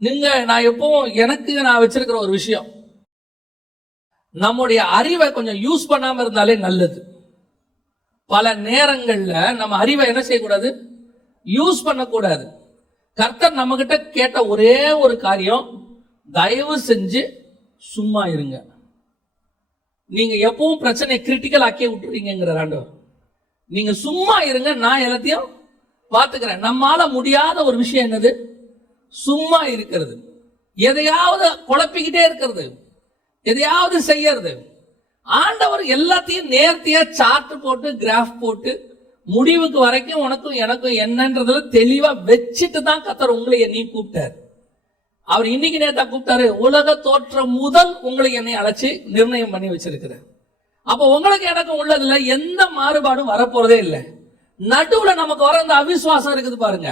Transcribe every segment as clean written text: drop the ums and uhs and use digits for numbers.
நான் எப்பவும் நான் வச்சிருக்கிற ஒரு விஷயம், நம்முடைய அறிவை கொஞ்சம் யூஸ் பண்ணாம இருந்தாலே நல்லது. பல நேரங்கள்ல நம்ம அறிவை என்ன செய்யக்கூடாது, யூஸ் பண்ணக்கூடாது. கர்த்தர் நம்ம கிட்ட கேட்ட ஒரே ஒரு காரியம், தயவு செஞ்சு சும்மா இருங்க. நீங்க எப்பவும் பிரச்சனையை கிரிட்டிக்கல் ஆக்கி விட்டுறீங்கிற ஆண்டவர், நீங்க சும்மா இருங்க, நான் எல்லாத்தையும் பார்த்துக்கிறேன். நம்மால முடியாத ஒரு விஷயம் என்னது, சும்மா இருக்கிறது. எதையாவது குழப்பிக்கிட்டே இருக்கிறது, எதையாவது செய்யறது. ஆண்டவர் எல்லாத்தையும் நேர்த்தியா சார்ட் போட்டு கிராஃப் போட்டு முடிவுக்கு வரைக்கும் உனக்கும் எனக்கும் என்னன்றதுல தெளிவா வச்சுட்டு தான் கர்த்தர் உங்களை என்னையும் கூப்பிட்டார். அவர் இன்னைக்கு நேத்தா கூப்பிட்டாரு, உலக தோற்றம் முதல் உங்களை என்னை அழைச்சி நிர்ணயம் பண்ணி வச்சிருக்கிறார். அப்போ உங்களுக்கு எனக்கும் உள்ளதுல எந்த மாறுபாடும் வரப்போறதே இல்லை. நடுவுல நமக்கு வர அந்த அவிசுவாசம் இருக்குது பாருங்க,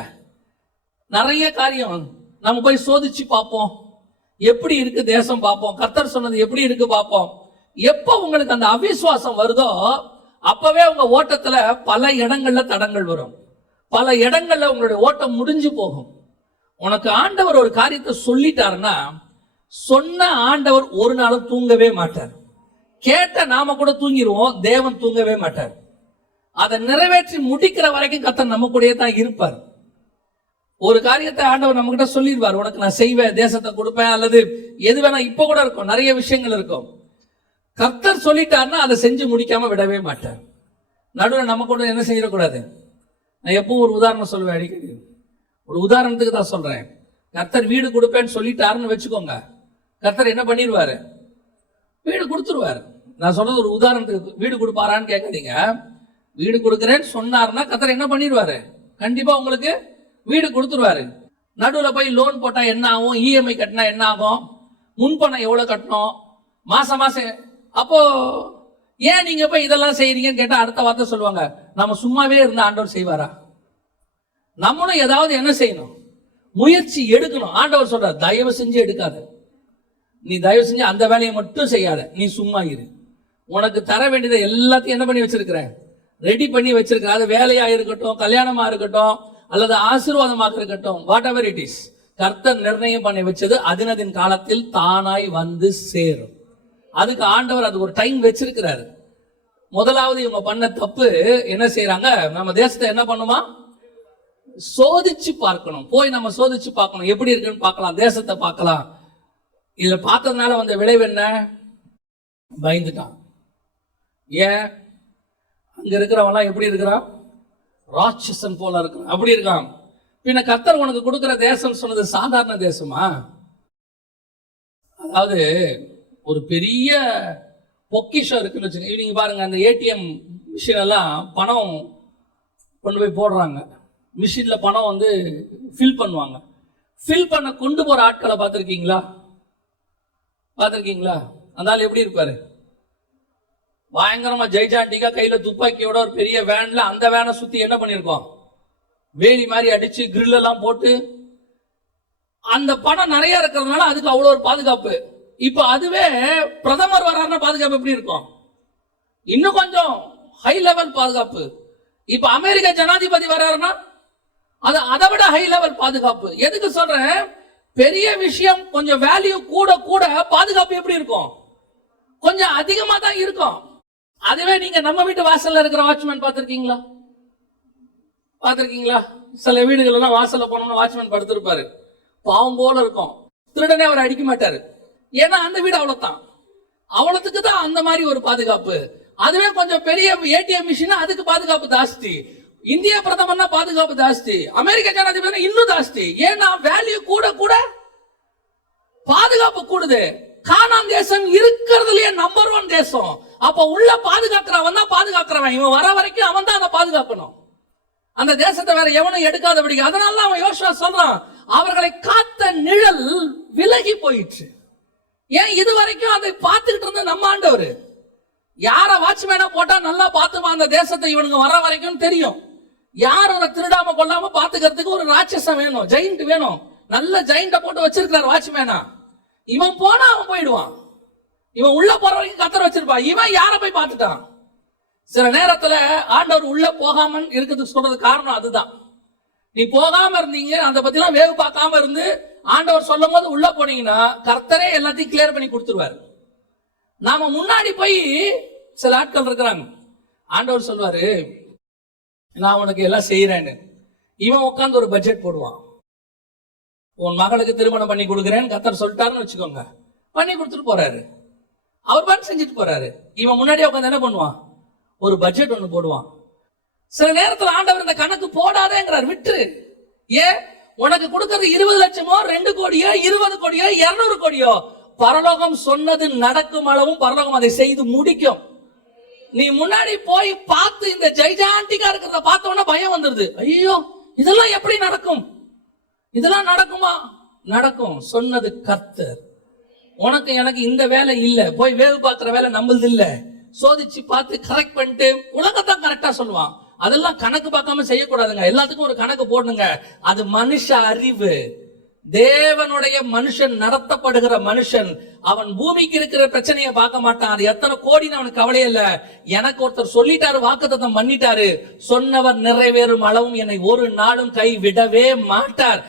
நிறைய காரியம் நம்ம போய் சோதிச்சு பார்ப்போம், எப்படி இருக்கு தேசம் பார்ப்போம், கர்த்தர் சொன்னது எப்படி இருக்கு பார்ப்போம். எப்ப உங்களுக்கு அந்த அவிசுவாசம் வருதோ அப்பவே உங்க ஓட்டத்துல பல இடங்கள்ல தடங்கள் வரும், பல இடங்கள்ல உங்களுடைய ஓட்டம் முடிஞ்சு போகும். உனக்கு ஆண்டவர் ஒரு காரியத்தை சொல்லிட்டாருன்னா, சொன்ன ஆண்டவர் ஒரு நாளும் தூங்கவே மாட்டார். கேட்ட நாம கூட தூங்கிடுவோம், தேவன் தூங்கவே மாட்டார். அதை நிறைவேற்றி முடிக்கிற வரைக்கும் கர்த்தர் நம்ம கூடயே தான் இருப்பார். ஒரு காரியத்தை ஆண்டவர் நம்ம கிட்ட சொல்லிடுவார், உனக்கு நான் செய்வேன், தேசத்தை கொடுப்பேன், அல்லது எது வேணா. இப்ப கூட இருக்கும், நிறைய விஷயங்கள் இருக்கும். கர்த்தர் சொல்லிட்டாருன்னா அதை செஞ்சு முடிக்காம விடவே மாட்டார். நடுவில் நம்ம கூட என்ன செய்யக்கூடாது. நான் எப்பவும் ஒரு உதாரணம் சொல்லுவேன், அடிக்கடி ஒரு உதாரணத்துக்கு தான் சொல்றேன். கர்த்தர் வீடு கொடுப்பேன்னு சொல்லிட்டாருன்னு வச்சுக்கோங்க, கர்த்தர் என்ன பண்ணிடுவாரு, வீடு கொடுத்துருவாரு. நான் சொல்றது ஒரு உதாரணத்துக்கு, வீடு கொடுப்பாரான்னு கேட்காதீங்க. வீடு கொடுக்குறேன்னு சொன்னாருன்னா கர்த்தர் என்ன பண்ணிடுவாரு, கண்டிப்பா உங்களுக்கு வீடு கொடுத்துருவாரு. நடுவில் போய் லோன் போட்டா என்ன ஆகும், இஎம்ஐ கட்டினா என்ன ஆகும், முன்பணம் எவ்வளவு கட்டணும், மாசம் மாசம். அப்போ ஏன் நீங்க போய் இதெல்லாம் செய்யறீங்கன்னு கேட்டா அடுத்த வார்த்தை சொல்லுவாங்க, நம்ம சும்மாவே இருந்த ஆண்டவர் செய்வாரா. நம்மளும் ஏதாவது என்ன செய்யணும், முயற்சி எடுக்கணும். ஆண்டவர் சொல்றார், தயவு செஞ்சு எடுக்காத, நீ தயவு செஞ்சு அந்த வேலையை மட்டும் செய்யாத, நீ சும்மா இரு. உனக்கு தர வேண்டியதை எல்லாத்தையும் என்ன பண்ணி வச்சிருக்கிற, ரெடி பண்ணி வச்சிருக்கிற. அது வேலையா இருக்கட்டும், கல்யாணமா இருக்கட்டும், அல்லது ஆசீர்வாதமாக இருக்கட்டும், வாட் எவர் இட் இஸ், கர்த்தர் நிர்ணயம் பண்ணி வச்சது அதினதின் காலத்தில் தானாய் வந்து சேரும். அதுக்கு ஆண்டவர் அது ஒரு டைம் வச்சிருக்கிறாரு. முதலாவது இவங்க பண்ண தப்பு என்ன செய்யறாங்க, நம்ம தேசத்தை என்ன பண்ணுமா, சோதிச்சு பார்க்கணும். போய் நம்ம சோதிச்சு பார்க்கணும், எப்படி இருக்குன்னு பார்க்கலாம், தேசத்தை பார்க்கலாம். இதுல பார்த்ததுனால வந்த விளைவு என்ன, பயந்துட்டான். ஏன், அங்க இருக்கிறவன் எப்படி இருக்கிறான், ராட்சசன் போல இருக்கான், அப்படி இருக்கான். பின்ன கர்த்தர் உனக்கு கொடுக்கிற தேசம் சொன்னது சாதாரண தேசமா? அதாவது ஒரு பெரிய பொக்கிஷம் இருக்குன்னு வச்சுக்கோங்க. நீங்க பாருங்க, அந்த ஏடிஎம் மிஷின் எல்லாம் பணம் கொண்டு போய் போடுறாங்க, மிஷின்ல பணம் வந்து ஃபில் பண்ணுவாங்க. ஃபில் பண்ண கொண்டு போற ஆட்களை பார்த்திருக்கீங்களா, பார்த்திருக்கீங்களா? அந்த ஆள் எப்படி இருப்பாரு, பயங்கரமா ஜெய்ஜாண்டிக்கா கையில துப்பாக்கியோட ஒரு பெரிய வேன்ல, அந்த வேனை சுத்தி என்ன பண்ணிருக்கோம், வேலி மாதிரி அடிச்சு கிரில் எல்லாம் போட்டு, அந்த பணம் நிறைய இருக்கிறதுனால அதுக்கு அவ்வளவு ஒரு பாதுகாப்பு. இப்ப அதுவே பிரதமர் வர்றாருன்னா பாதுகாப்பு எப்படி இருக்கும், இன்னும் கொஞ்சம் ஹை லெவல் பாதுகாப்பு. இப்ப அமெரிக்க ஜனாதிபதி வர்றாருன்னா அது அதை விட ஹை லெவல் பாதுகாப்பு. எதுக்கு சொல்றேன், பெரிய விஷயம் கொஞ்சம் வேல்யூ கூட கூட பாதுகாப்பு எப்படி இருக்கும், கொஞ்சம் அதிகமா தான் இருக்கும். அதுவே நீங்க நம்ம வீட்டு வாசல்ல இருக்கிற வாட்ச்மேன் பார்த்திருக்கீங்களா, பார்த்திருக்கீங்களா? சில வீடுகள் எல்லாம் வாசல்ல போனோம்னா வாட்ச்மேன் படுத்திருப்பாரு, பாவம் போல இருக்கும். திருடனே அவர் அடிக்க மாட்டாரு, ஏன்னா அந்த வீடு அவ்வளவுதான், அவ்வளவுக்கு தான் அந்த மாதிரி ஒரு பாதுகாப்பு. அதுவே கொஞ்சம் பெரிய ஏடிஎம் மிஷின், அதுக்கு பாதுகாப்பு ஜாஸ்தி. இந்திய பிரதமர்னா பாதுகாப்பு ஜாஸ்தி, அமெரிக்க ஜனாதிபதி இன்னும் ஜாஸ்தி. ஏன்னா வேல்யூ கூட கூட பாதுகாப்பு கூடுது. கானான் தேசம் இருக்கிறதுலயே நம்பர் 1 தேசம். அப்ப உள்ள பாதுகாக்கிறவன் தான் பாதுகாக்கிறவன், இவன் வர வரைக்கும் அவன் தான் அதை பாதுகாக்கணும். அந்த தேசத்தை வேற எவனும் எடுக்காதபடி. அதனால அவன் யோசுவா சொல்றான், அவர்களை காத்த நிழல் விலகி போயிடுச்சு. ஏன், இது வரைக்கும் அதை பார்த்துக்கிட்டு இருந்த நம்ம ஆண்டவர் யார வாட்ச்மேனா போட்டா நல்லா பார்த்துமா அந்த தேசத்தை, இவனுங்க வர வரைக்கும் தெரியும். யார் அதை திருடாம கொள்ளாம பாத்துக்கிறதுக்கு ஒரு ராட்சசம் வேணும், ஜெயிண்ட் வேணும். நல்ல ஜெயிண்ட போட்டு வச்சிருக்காரு வாட்ச்மேனா. இவன் போனா அவன் போயிடுவான், இவன் உள்ள போற வரைக்கும் கத்தர் வச்சிருப்பான். இவன் யார போய் பார்த்துட்டான். சில நேரத்துல ஆண்டவர் உள்ள போகாம இருக்கிறதுக்கு சொல்றது காரணம் அதுதான். நீ போகாம இருந்தீங்க, அந்த பத்திலாம் வேவு பார்க்காம இருந்து ஆண்டவர் சொல்லும் போது உள்ள போனீங்கன்னா கர்த்தரே எல்லாத்தையும் கிளியர் பண்ணி கொடுத்துருவாரு. நாம முன்னாடி போய் சில ஆட்கள் இருக்கிறாங்க, ஆண்டவர் சொல்வாரு நான் உனக்கு எல்லாம் செய்யறேன்னு, இவன் உட்கார்ந்து ஒரு பட்ஜெட் போடுவான். உன் மகளுக்கு திருமணம் பண்ணி கொடுக்குறேன்னு கர்த்தர் சொல்லிட்டாருன்னு வச்சுக்கோங்க, பண்ணி கொடுத்துட்டு போறாரு, அவர் பண்ணி செஞ்சுட்டு போறாரு. இவன் முன்னாடியே உட்காந்து என்ன பண்ணுவான், ஒரு பட்ஜெட் ஒண்ணு போடுவான். சில நேரத்துல ஆண்டவர் இந்த கணக்கு போடாதேங்கிறார், விட்டுரு. ஏன் உனக்கு கொடுக்கிறது 20 லட்சமோ 2 கோடியோ 20 கோடியோ 200 கோடியோ, பரலோகம் சொன்னது நடக்கும் அளவும் பரலோகம் அதை செய்து முடிக்கும். நீ முன்னாடி போய் பார்த்து இந்த ஜெய்ஜாண்டிக்கா இருக்கிறத பார்த்த உடனே பயம் வந்துருது. ஐயோ இதெல்லாம் எப்படி நடக்கும், இதெல்லாம் நடக்குமா? நடக்கும். சொன்னது கர்த்தர். உனக்கு எனக்கு இந்த வேலை இல்ல, போய் வேவு பார்க்கிற வேலை நம்மளது இல்ல. சோதிச்சு பார்த்து கரெக்ட் பண்ணிட்டு உலகத்தான் கரெக்டா சொல்லுவான். அதெல்லாம் கணக்கு பார்க்காம செய்யக்கூடாதுங்க, எல்லாத்துக்கும் ஒரு கணக்கு போடுங்க. அது மனுஷ அறிவு. தேவனுடைய மனுஷன், நடத்தப்படுகிற மனுஷன், அவன் பூமிக்கு இருக்கிற பிரச்சனையை பார்க்க மாட்டான். அது எத்தனை கோடின்னு அவனுக்கு கவலை இல்ல. எனக்கு ஒருத்தர் சொல்லிட்டாரு, வாக்குத்தத்தம் பண்ணிட்டாரு, சொன்னவர் நிறைவேறும் அளவும் என்னை ஒரு நாளும் கை விடவே மாட்டார்.